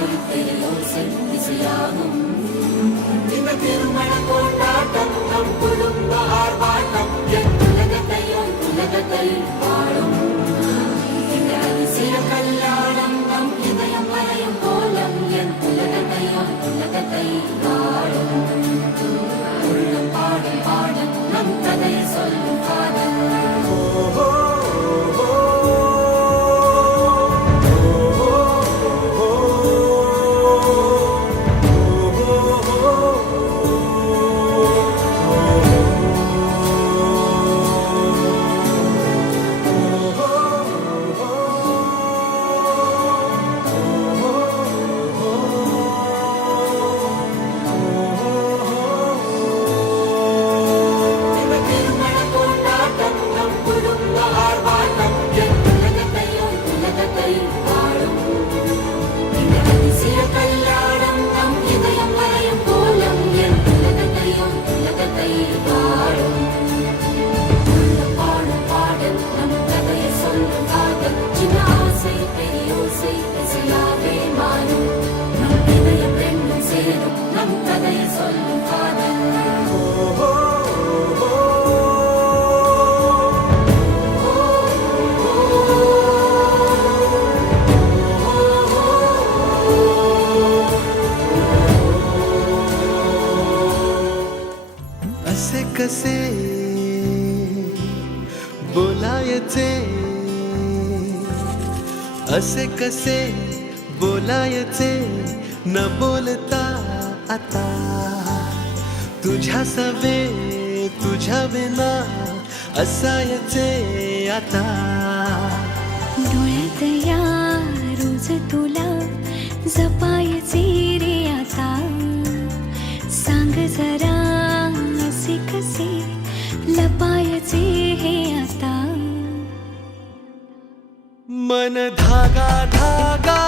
ஆசை பெரியோசை இசையாகும் இந்த திருமண கொண்டாட்டம் நம் குடும்ப ஆர்ப்பாட்டம் என் உலகத்தை வாழும் இந்த அதிசய கல்யாணம் நம் இதயம் வரையும் கோலம் என் உலகத்தை வாழும் உள்ளம் பாடும் பாடல் நம் கதையை சொல்லும் காதல் कसे बोलायचे असे कसे बोलायचे न बोलता आता तुझ्या सवे तुझ्या विना असायचे आता डोळ्यात या रोज तुला जपायचे रे आता सांग जरा कसे लपायचे हे आता मन धागा धागा